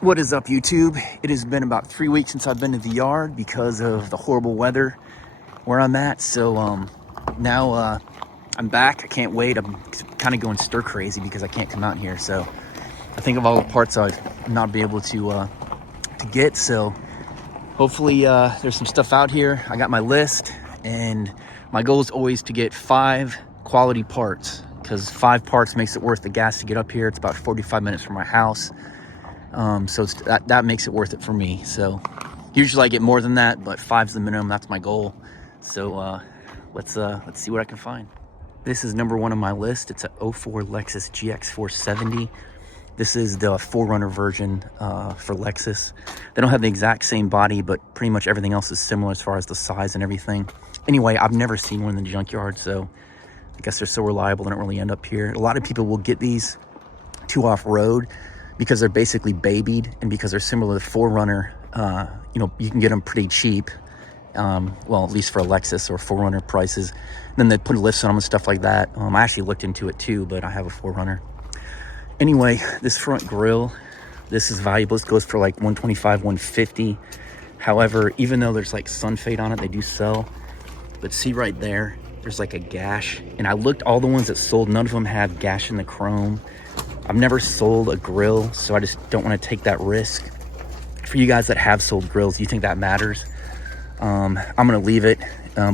What is up, YouTube? It has been about 3 weeks since I've been to the yard because of the horrible weather where I'm at. So now I'm back. I can't wait. I'm kind of going stir crazy because I can't come out here. So I think of all the parts I've not be able to get. So hopefully there's some stuff out here. I got my list, and my goal is always to get 5 quality parts, because 5 parts makes it worth the gas to get up here. It's about 45 minutes from my house. So that makes it worth it for me. So usually I get more than that, but 5's the minimum. That's my goal. So let's see what I can find. This is number 1 on my list. It's a 04 Lexus GX470. This is the 4Runner version for Lexus. They don't have the exact same body, but pretty much everything else is similar as far as the size and everything. Anyway, I've never seen one in the junkyard, so I guess they're so reliable they don't really end up here. A lot of people will get these to off-road because they're basically babied, and because they're similar to 4Runner. You know, you can get them pretty cheap. Well, at least for a Lexus or 4Runner prices. Then they put lifts on them and stuff like that. I actually looked into it too, but I have a 4Runner. Anyway, this front grille, this is valuable. This goes for like $125, $150. However, even though there's like sun fade on it, they do sell. But see right there, there's like a gash. And I looked, all the ones that sold, none of them have gash in the chrome. I've never sold a grill, so I just don't want to take that risk. For you guys that have sold grills, do you think that matters? I'm gonna leave it.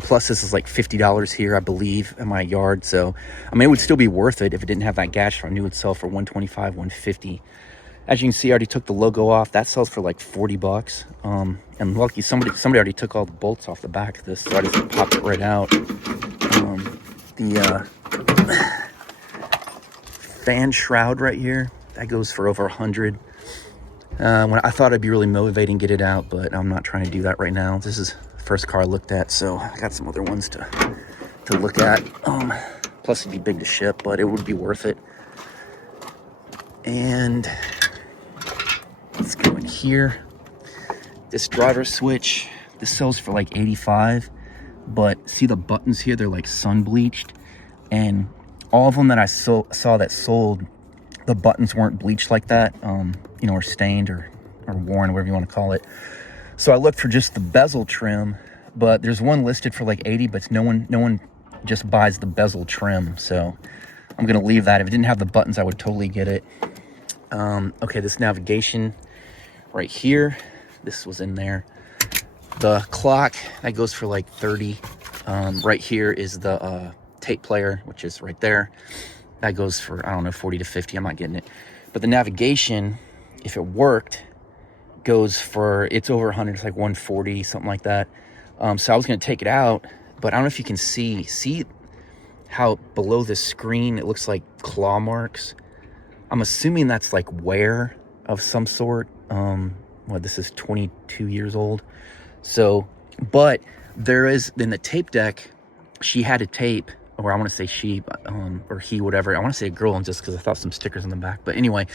Plus this is like $50 here, I believe, in my yard. So I mean, it would still be worth it if it didn't have that gash. I knew it would sell for $125, $150. As you can see, I already took the logo off. That sells for like $40. And lucky somebody already took all the bolts off the back of this, so I just popped it right out. The fan shroud right here, that goes for over $100. When I thought I'd be really motivating to get it out, but I'm not trying to do that right now. This is the first car I looked at, so I got some other ones to look at. Plus it'd be big to ship, but it would be worth it. And let's go in here. This driver switch, this sells for like $85, but see the buttons here, they're like sun bleached, and all of them that I saw that sold, the buttons weren't bleached like that, you know, or stained or worn, whatever you want to call it. So I looked for just the bezel trim, but there's one listed for like $80, but no one just buys the bezel trim. So I'm gonna leave that. If it didn't have the buttons, I would totally get it. Okay, this navigation right here, this was in there. The clock, that goes for like $30. Right here is the tape player, which is right there. That goes for, I don't know, $40 to $50. I'm not getting it. But the navigation, if it worked, goes for, it's over $100. It's like $140, something like that. So I was going to take it out, but I don't know if you can see how below the screen it looks like claw marks. I'm assuming that's like wear of some sort. Well, this is 22 years old. So, but there is, in the tape deck, she had a tape, or I want to say she, or he, whatever. I want to say a girl, just because I thought some stickers on the back. But anyway,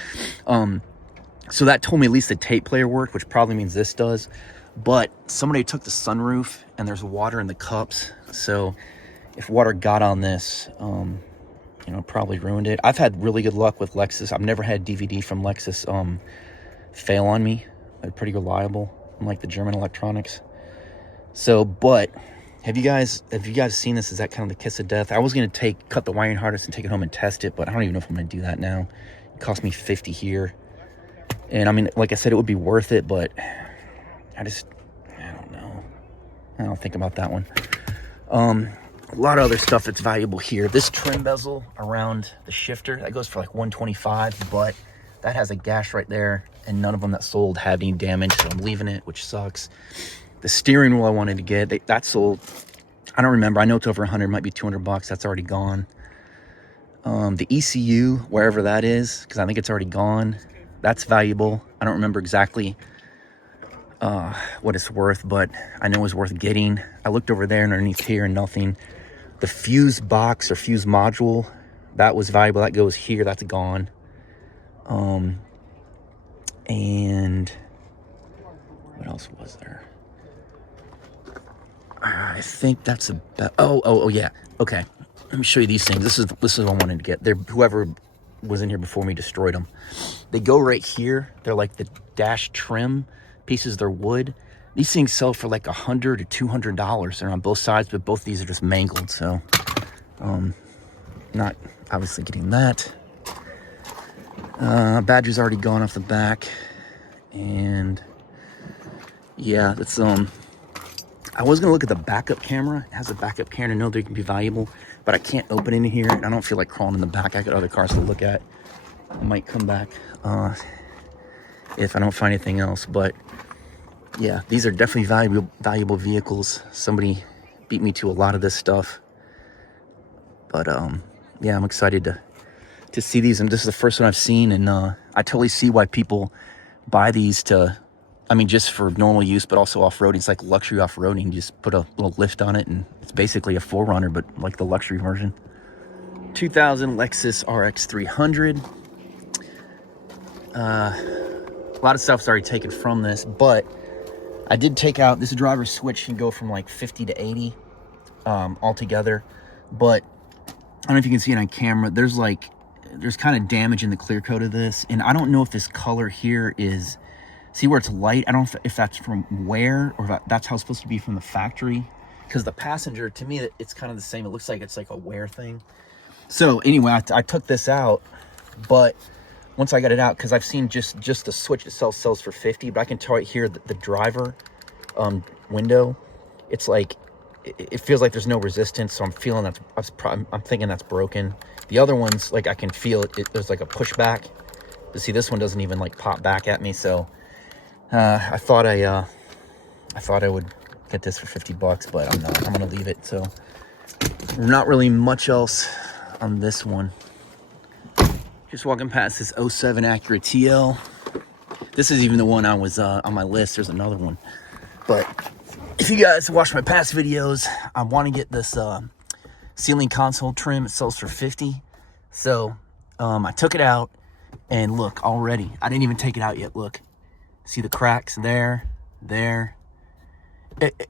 so that told me at least the tape player worked, which probably means this does. But somebody took the sunroof, and there's water in the cups. So if water got on this, you know, probably ruined it. I've had really good luck with Lexus. I've never had DVD from Lexus fail on me. They're pretty reliable, unlike the German electronics. So, but have you guys seen this? Is that kind of the kiss of death? I was going to cut the wiring harness and take it home and test it, but I don't even know if I'm going to do that now. It cost me $50 here. And I mean, like I said, it would be worth it, but I don't know. I don't think about that one. A lot of other stuff that's valuable here. This trim bezel around the shifter, that goes for like $125, but that has a gash right there, and none of them that sold had any damage, so I'm leaving it, which sucks. The steering wheel I wanted to get, that sold, I don't remember. I know it's over 100, might be $200. That's already gone. The ECU, wherever that is, because I think it's already gone, that's valuable. I don't remember exactly what it's worth, but I know it's worth getting. I looked over there and underneath here and nothing. The fuse box or fuse module, that was valuable. That goes here. That's gone. And what else was there? I think that's about, oh yeah, okay. Let me show you these things. This is what I wanted to get. Whoever was in here before me destroyed them. They go right here. They're like the dash trim pieces. They're wood. These things sell for like $100 to $200. They're on both sides, but both these are just mangled. So, not obviously getting that. Badger's already gone off the back. And yeah, that's, I was gonna look at the backup camera. It has a backup camera to know they can be valuable, but I can't open in here. And I don't feel like crawling in the back. I got other cars to look at. I might come back if I don't find anything else. But yeah, these are definitely valuable vehicles. Somebody beat me to a lot of this stuff. But yeah, I'm excited to see these. And this is the first one I've seen. And I totally see why people buy these to, I mean, just for normal use, but also off-roading. It's like luxury off-roading. You just put a little lift on it, and it's basically a 4Runner, but like the luxury version. 2000 Lexus RX300. A lot of stuff's already taken from this, but I did take out, this driver switch can go from like 50 to 80 altogether. But I don't know if you can see it on camera. There's kind of damage in the clear coat of this. And I don't know if this color here is, see where it's light? I don't know if that's from wear or if that's how it's supposed to be from the factory. Because the passenger, to me, it's kind of the same. It looks like it's like a wear thing. So anyway, I took this out, but once I got it out, because I've seen just the switch itself sells for 50, but I can tell right here that the driver window, it's like, it feels like there's no resistance, so I'm feeling I'm thinking that's broken. The other ones, like I can feel it, there's like a pushback. But see, this one doesn't even like pop back at me, so I thought I would get this for 50 bucks, but I'm not. I'm gonna leave it. So not really much else on this one. Just walking past this 07 Acura TL. This is even the one I was on my list. There's another one. But if you guys watch my past videos, I want to get this ceiling console trim. It sells for 50. So I took it out, and look, already. I didn't even take it out yet. Look. See the cracks there.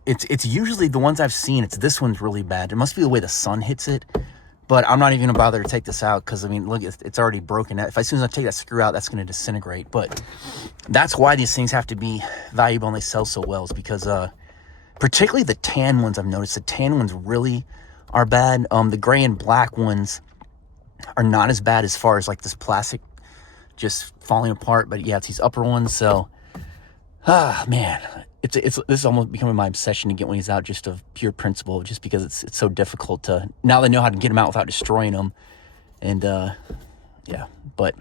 It's usually the ones I've seen. It's this one's really bad. It must be the way the sun hits it. But I'm not even gonna bother to take this out because I mean, look, it's already broken. If as soon as I take that screw out, that's gonna disintegrate. But that's why these things have to be valuable and they sell so well, is because particularly the tan ones, I've noticed the tan ones really are bad. The gray and black ones are not as bad as far as like this plastic just falling apart. But yeah, it's these upper ones. So man, this is almost becoming my obsession to get one of these out, just of pure principle, just because it's so difficult to, now they know how to get them out without destroying them. And yeah, but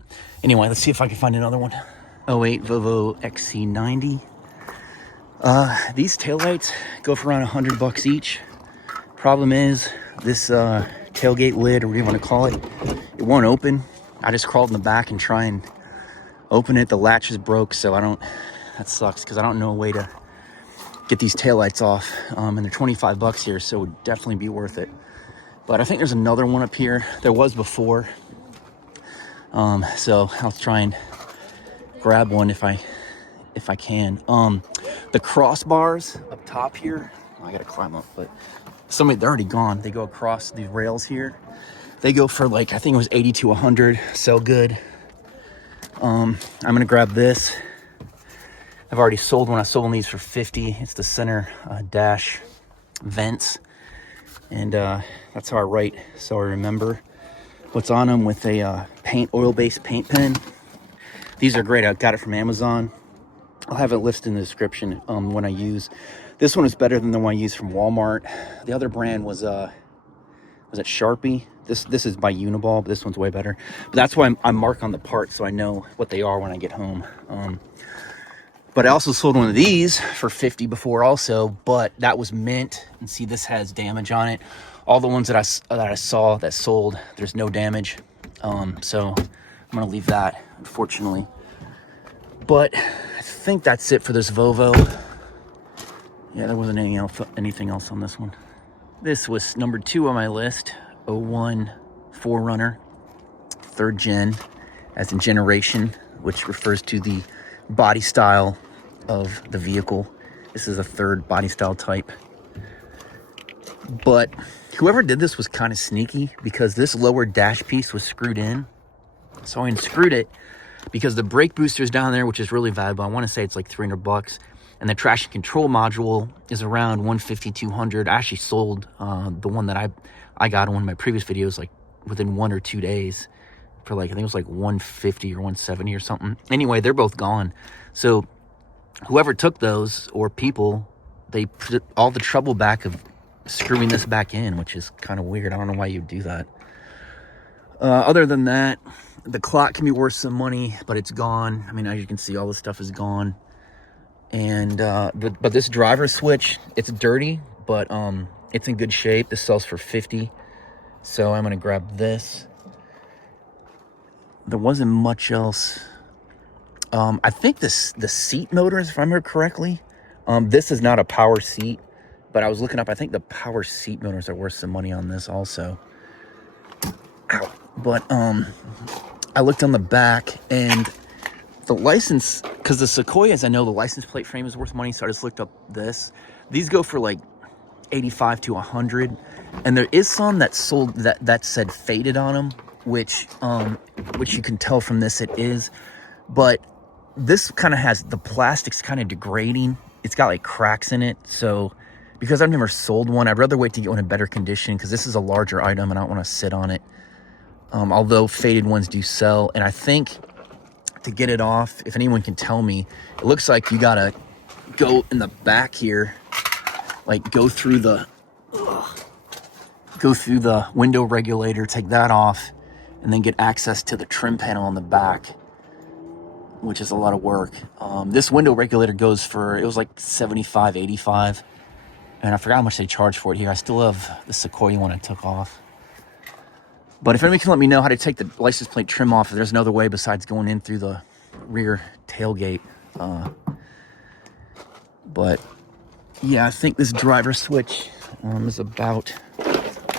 anyway, let's see if I can find another one. 08 Volvo XC90. These taillights go for around 100 bucks each. Problem is, this tailgate lid, or whatever you want to call it, it won't open. I just crawled in the back and try and open it. The latch is broke, so that sucks, because I don't know a way to get these taillights off. And they're 25 bucks here, so it would definitely be worth it. But I think there's another one up here. There was before. So I'll try and grab one if I can. The crossbars up top here, I gotta climb up, but they're already gone. They go across these rails here. They go for like, I think it was 80 to 100. So good. I'm gonna grab this. I've already sold one. I sold one of these for 50. It's the center dash vents. And that's how I write, so I remember what's on them, with a oil-based paint pen. These are great. I got it from Amazon. I'll have it listed in the description when I use. This one is better than the one I used from Walmart. The other brand was it Sharpie? This is by Uniball, but this one's way better. But that's why I mark on the part so I know what they are when I get home. But I also sold one of these for 50 before also, but that was mint. And see, this has damage on it. All the ones that I saw that sold, there's no damage. So I'm gonna leave that, unfortunately. But I think that's it for this Volvo. Yeah, there wasn't anything else on this one. This was number 2 on my list. 01 4Runner, 3rd gen, as in generation, which refers to the body style of the vehicle. This is a 3rd body style type. But whoever did this was kind of sneaky, because this lower dash piece was screwed in So I unscrewed it because the brake booster is down there, which is really valuable. I want to say it's like 300 bucks. And the traction control module is around 150, 200. I actually sold the one that I got in one of my previous videos, like within 1 or 2 days for like, I think it was like 150 or 170 or something. Anyway, they're both gone. So whoever took those, or people, they put all the trouble back of screwing this back in, which is kind of weird. I don't know why you'd do that. Other than that, the clock can be worth some money, but it's gone. I mean, as you can see, all this stuff is gone. And but this driver switch, it's dirty, but it's in good shape. This sells for $50, so I'm gonna grab this. There wasn't much else. I think the seat motors, if I remember correctly, this is not a power seat, but I was looking up, I think the power seat motors are worth some money on this also. Ow. But I looked on the back, and the license, because the Sequoias, I know the license plate frame is worth money, so I just looked up this. These go for like 85 to 100, and there is some that sold that said faded on them, which you can tell from this it is. But this kind of has, the plastic's kind of degrading. It's got like cracks in it, so because I've never sold one, I'd rather wait to get one in better condition, because this is a larger item and I don't want to sit on it. Although faded ones do sell, and I think to get it off, if anyone can tell me, it looks like you gotta go in the back here, like go through the window regulator, take that off, and then get access to the trim panel on the back, which is a lot of work. This window regulator goes for, it was like 75, 85, and I forgot how much they charge for it here. I still have the Sequoia one I took off. But if anybody can let me know how to take the license plate trim off, if there's another way besides going in through the rear tailgate. But yeah, I think this driver switch is about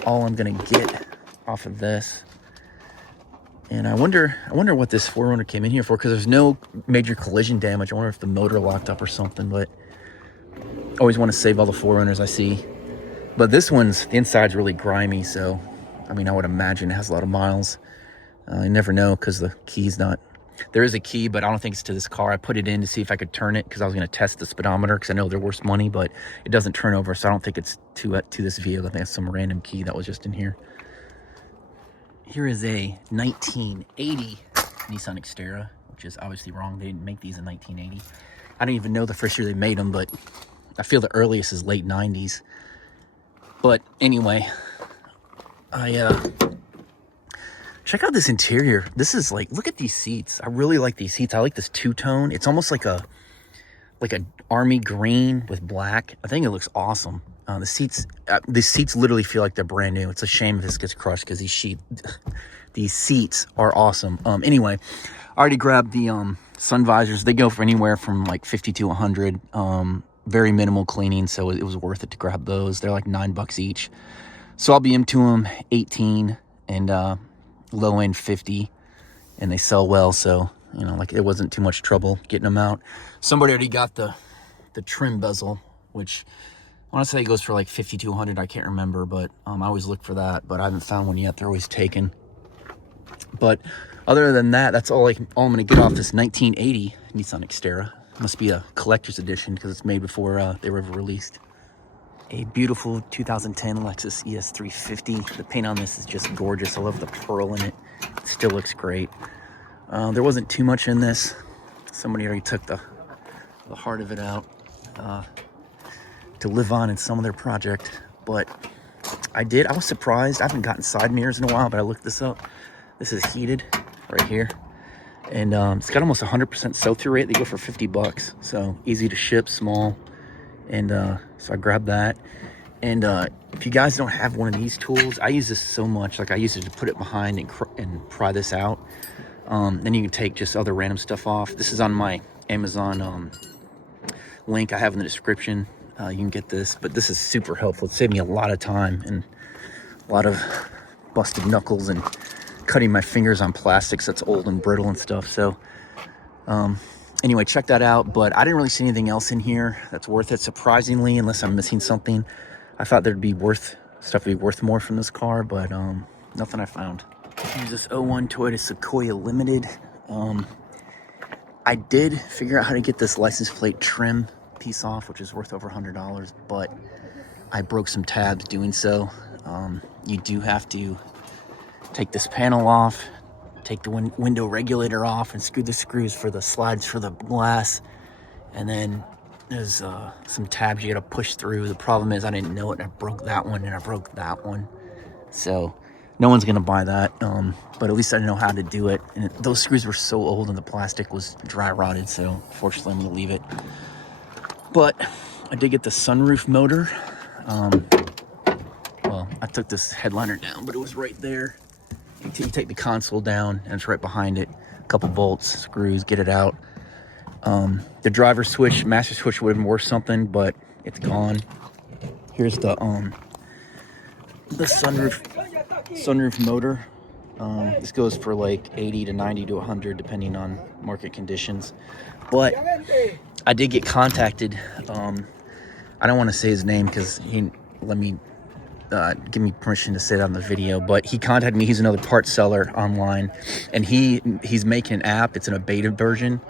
all I'm gonna get off of this. And I wonder what this 4Runner came in here for, because there's no major collision damage. I wonder if the motor locked up or something, but always want to save all the 4Runners I see. But this one's, the inside's really grimy, so I mean, I would imagine it has a lot of miles. I never know, because the key's not... There is a key, but I don't think it's to this car. I put it in to see if I could turn it, because I was going to test the speedometer, because I know they're worth money, but it doesn't turn over, so I don't think it's to this vehicle. I think it's some random key that was just in here. Here is a 1980 Nissan Xterra, which is obviously wrong. They didn't make these in 1980. I don't even know the first year they made them, but I feel the earliest is late 90s. But anyway... check out this interior. This is like, look at these seats. I really like these seats. I like this two-tone. It's almost like a army green with black. I think it looks awesome. The seats literally feel like they're brand new. It's a shame if this gets crushed, because these seats are awesome. Anyway, I already grabbed the sun visors. They go for anywhere from like 50 to 100. Very minimal cleaning, so it was worth it to grab those. They're like $9 each. So I'll be into them 18 and low end 50, and they sell well. So, you know, like it wasn't too much trouble getting them out. Somebody already got the trim bezel, which I want to say goes for like 50 to 100. I can't remember, but I always look for that, but I haven't found one yet. They're always taken. But other than that, that's all I'm going to get off this 1980 Nissan Xterra. Must be a collector's edition, because it's made before they were ever released. A beautiful 2010 Lexus ES350. The paint on this is just gorgeous. I love the pearl in it. It still looks great. There wasn't too much in this. Somebody already took the heart of it out to live on in some of their project. But I was surprised. I haven't gotten side mirrors in a while, but I looked this up. This is heated right here. And it's got almost 100% sell-through rate. They go for $50. So easy to ship, small. And so I grabbed that. And if you guys don't have one of these tools, I use this so much. Like I use it to put it behind and pry this out. Then you can take just other random stuff off. This is on my Amazon link I have in the description. You can get this, but this is super helpful. It saved me a lot of time and a lot of busted knuckles and cutting my fingers on plastics that's old and brittle and stuff. So anyway, check that out. But I didn't really see anything else in here that's worth it, surprisingly, unless I'm missing something. I thought there'd be stuff would be worth more from this car, but nothing I found. Here's this '01 Toyota Sequoia Limited. I did figure out how to get this license plate trim piece off, which is worth over $100, but I broke some tabs doing so. You do have to take this panel off, take the window regulator off, and screw the screws for the slides for the glass. And then there's some tabs you gotta push through. The problem is I didn't know it, and I broke that one, and I broke that one. So no one's gonna buy that, but at least I know how to do it. And those screws were so old and the plastic was dry rotted, so fortunately I'm gonna leave it. But I did get the sunroof motor. Well, I took this headliner down, but it was right there. You take the console down, and it's right behind it. A couple bolts, screws, get it out. The driver switch, master switch would have been worth something, but it's gone. Here's the sunroof motor. This goes for like 80 to 90 to 100 depending on market conditions. But I did get contacted. I don't want to say his name because he let me give me permission to say that on the video, but he contacted me. He's another parts seller online, and he's making an app. It's in a beta version,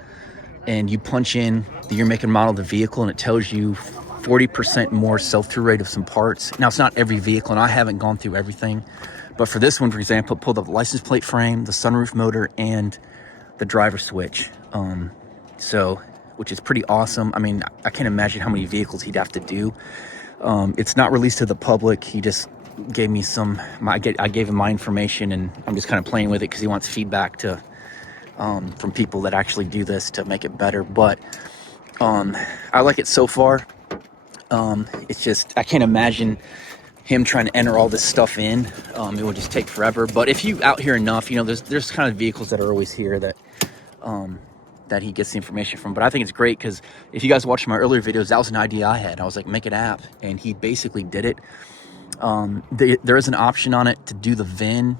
and you punch in the year, make, and model of the vehicle, and it tells you 40% more sell-through rate of some parts. Now, it's not every vehicle, and I haven't gone through everything, but for this one, for example, pull the license plate frame, the sunroof motor, and the driver switch. Which is pretty awesome. I mean, I can't imagine how many vehicles he'd have to do. It's not released to the public. He just gave me I gave him my information, and I'm just kind of playing with it because he wants feedback from people that actually do this to make it better. But I like it so far. It's just, I can't imagine him trying to enter all this stuff in. It would just take forever. But if you out here enough, you know, there's kind of vehicles that are always here that he gets the information from. But I think it's great because if you guys watched my earlier videos, that was an idea I had. I was like, make an app, and he basically did it. There is an option on it to do the VIN.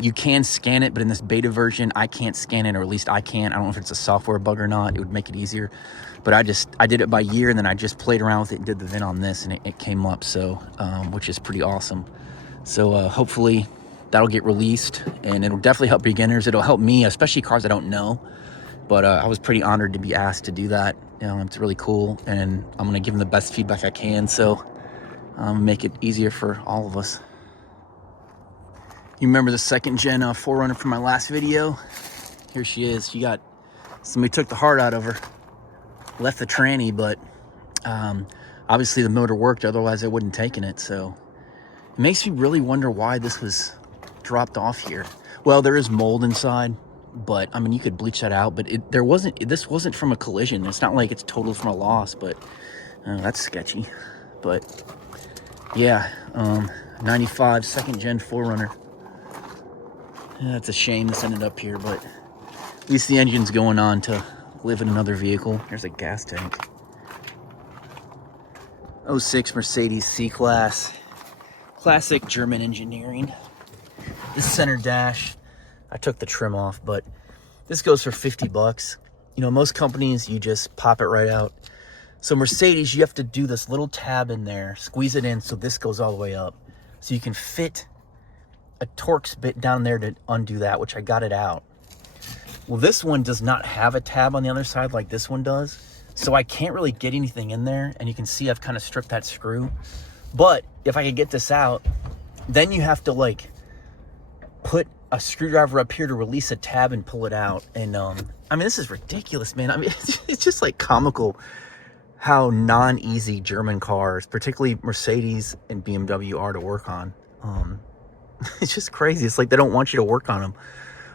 You can scan it, but in this beta version, I can't scan it, or at least I can't. I don't know if it's a software bug or not. It would make it easier. But I did it by year, and then I just played around with it and did the VIN on this, and it came up, so which is pretty awesome. So hopefully that'll get released, and it'll definitely help beginners. It'll help me, especially cars I don't know. But I was pretty honored to be asked to do that. You know, it's really cool, and I'm gonna give him the best feedback I can, so make it easier for all of us. You remember the second gen 4Runner from my last video? Here she is. Somebody took the heart out of her, left the tranny, but obviously the motor worked, otherwise I wouldn't taken it. So it makes me really wonder why this was dropped off here. Well, there is mold inside, but I mean, you could bleach that out, but this wasn't from a collision. It's not like it's total from a loss, but that's sketchy. But yeah, 95 second gen 4Runner. Yeah, it's a shame this ended up here, but at least the engine's going on to live in another vehicle. There's a gas tank. 06 Mercedes C-Class. Classic German engineering. This center dash, I took the trim off, but this goes for 50 bucks. You know, most companies, you just pop it right out. So Mercedes, you have to do this little tab in there, squeeze it in so this goes all the way up. So you can fit a Torx bit down there to undo that, which I got it out. Well, this one does not have a tab on the other side like this one does. So I can't really get anything in there. And you can see I've kind of stripped that screw. But if I could get this out, then you have to like put a screwdriver up here to release a tab and pull it out. And I mean, this is ridiculous, man. I mean, it's just like comical how non-easy German cars, particularly Mercedes and BMW, are to work on. It's just crazy. It's like they don't want you to work on them,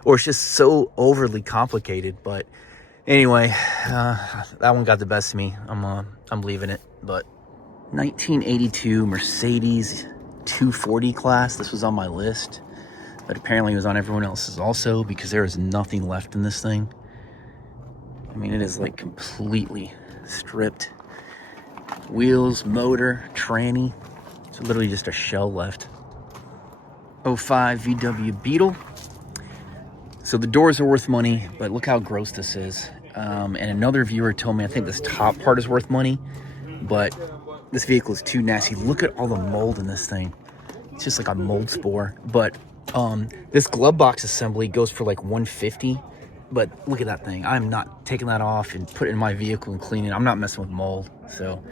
or it's just so overly complicated. But anyway, that one got the best of me. I'm leaving it. But 1982 Mercedes 240 class. This was on my list, but apparently it was on everyone else's also, because there is nothing left in this thing. I mean, it is like completely stripped. Wheels, motor, tranny. It's literally just a shell left. 05 VW Beetle. So the doors are worth money, but look how gross this is. And another viewer told me I think this top part is worth money, but this vehicle is too nasty. Look at all the mold in this thing. It's just like a mold spore. But This glove box assembly goes for like 150, but look at that thing. I'm not taking that off and put it in my vehicle and cleaning it. I'm not messing with mold, so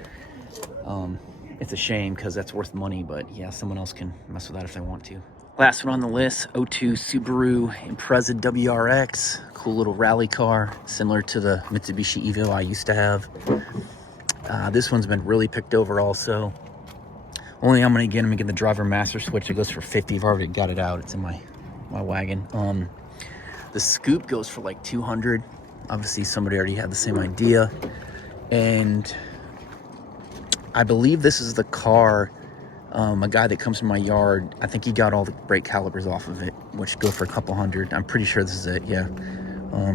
it's a shame because that's worth money, but yeah, someone else can mess with that if they want to. Last one on the list, 02 Subaru Impreza WRX. Cool little rally car, similar to the Mitsubishi Evo I used to have. This one's been really picked over also. Only I'm gonna get the driver master switch. It goes for 50. I've already got it out. It's in my wagon. The scoop goes for like 200. Obviously somebody already had the same idea. And I believe this is the car, a guy that comes from my yard, I think he got all the brake calipers off of it, which go for a couple hundred. I'm pretty sure this is it, yeah.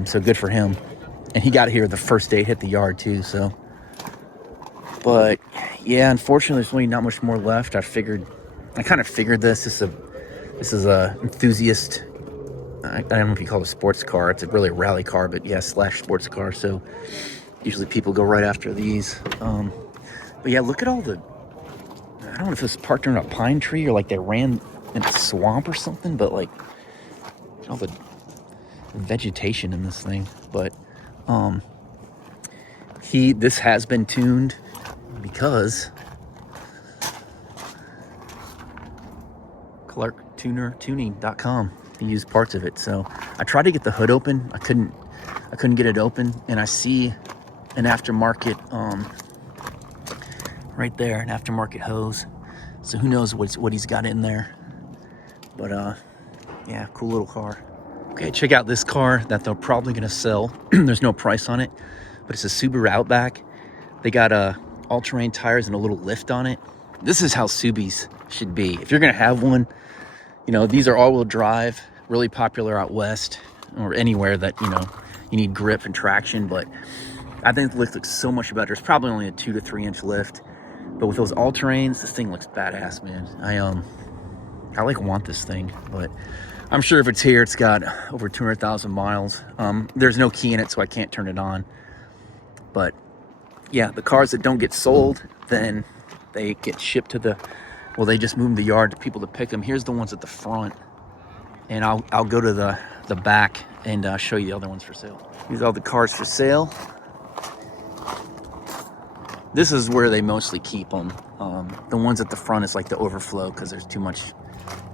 So good for him. And he got here the first day it hit the yard too, so. But yeah, unfortunately there's really not much more left. I kind of figured this. This is a enthusiast, I don't know if you call it a sports car. It's really a rally car, but yeah, / sports car. So usually people go right after these. But yeah, look at all the, I don't know if this is parked under a pine tree or like they ran in a swamp or something, but like all the vegetation in this thing. But this has been tuned because ClarkTunerTuning.com, he used parts of it. So I tried to get the hood open. I couldn't get it open, and I see an aftermarket right there, an aftermarket hose. So who knows what he's got in there. But yeah, cool little car. Okay, check out this car that they're probably gonna sell. There's no price on it, but it's a Subaru Outback. They got all-terrain tires and a little lift on it. This is how Subis should be. If you're gonna have one, you know, these are all-wheel drive, really popular out west or anywhere that, you know, you need grip and traction. But I think the lift looks so much better. It's probably only a 2 to 3 inch lift, but with those all-terrains, this thing looks badass, man. I like want this thing, but I'm sure if it's here, it's got over 200,000 miles. There's no key in it, so I can't turn it on. But yeah, the cars that don't get sold, then they get shipped to they just move them to the yard to people to pick them. Here's the ones at the front, and I'll go to the back and show you the other ones for sale. These are all the cars for sale. This is where they mostly keep them. The ones at the front is like the overflow because there's too much.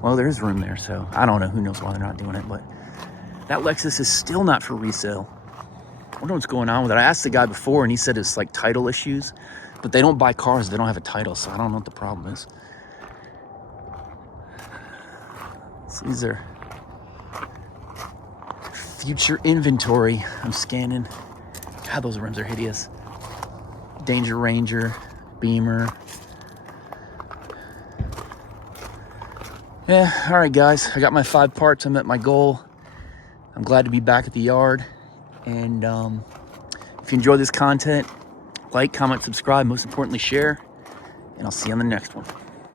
Well, there is room there, so I don't know. Who knows why they're not doing it, but that Lexus is still not for resale. I wonder what's going on with it. I asked the guy before, and he said it's like title issues, but they don't buy cars. They don't have a title, so I don't know what the problem is. So these are future inventory. I'm scanning. God, those rims are hideous. Danger Ranger, Beamer. Yeah, all right, guys. I got my 5 parts. I'm at my goal. I'm glad to be back at the yard. And if you enjoy this content, like, comment, subscribe. Most importantly, share. And I'll see you on the next one.